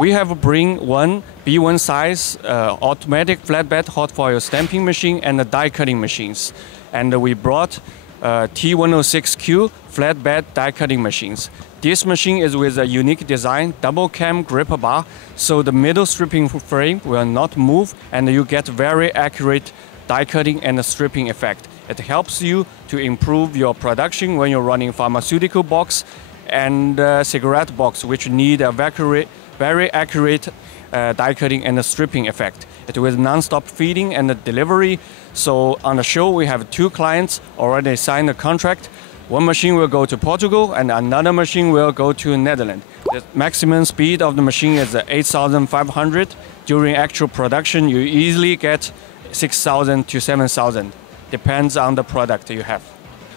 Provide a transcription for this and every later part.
We have bring one B1 size automatic flatbed hot foil stamping machine and the die cutting machines. And we brought T106Q flatbed die cutting machines. This machine is with a unique design, double cam gripper bar, so the middle stripping frame will not move and you get very accurate die cutting and stripping effect. It helps you to improve your production when you're running pharmaceutical box and cigarette box, which need a very accurate die cutting and stripping effect. It will non-stop feeding and delivery. So on the show, we have 2 clients already signed a contract. One machine will go to Portugal and another machine will go to Netherlands. The maximum speed of the machine is 8,500. During actual production, you easily get 6,000 to 7,000. Depends on the product you have.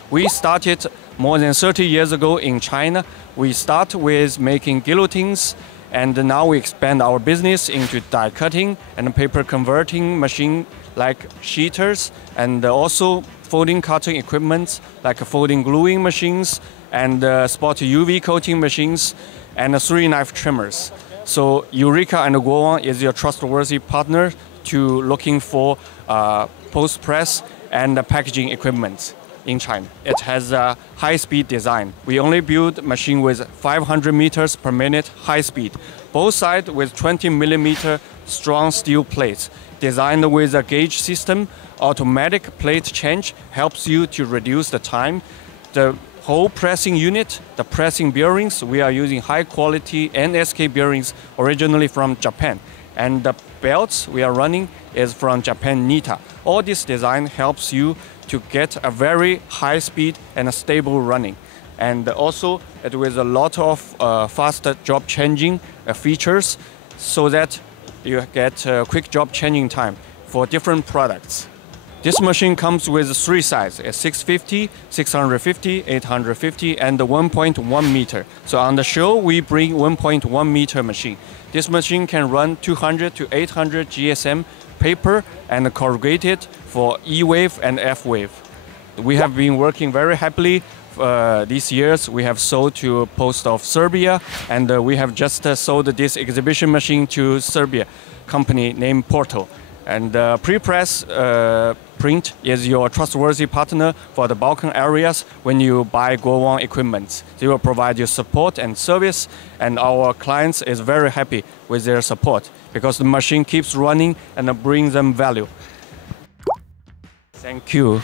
We started more than 30 years ago in China. We start with making guillotines, and now we expand our business into die cutting and paper converting machine like sheeters, and also folding carton equipment like folding gluing machines and spot UV coating machines and 3 knife trimmers. So Eureka and Guowang is your trustworthy partner to looking for post-press and packaging equipment in China. It has a high-speed design. We only build machine with 500 meters per minute high speed, both sides with 20 millimeter strong steel plates. Designed with a gauge system, automatic plate change helps you to reduce the time. The whole pressing unit, the pressing bearings, we are using high-quality NSK bearings originally from Japan. And the belts we are running is from Japan Nita. All this design helps you to get a very high speed and a stable running. And also it with a lot of faster job changing features so that you get quick job changing time for different products. This machine comes with 3 sizes, 650, 650, 850, and 1.1 meter. So on the show, we bring 1.1 meter machine. This machine can run 200 to 800 GSM paper and corrugated for E-wave and F-wave. We have been working very happily these years. We have sold to Post of Serbia, and we have just sold this exhibition machine to Serbia company named Porto. And pre-press print is your trustworthy partner for the Balkan areas when you buy Guowang equipment. They will provide you support and service, and our clients is very happy with their support because the machine keeps running and brings them value. Thank you.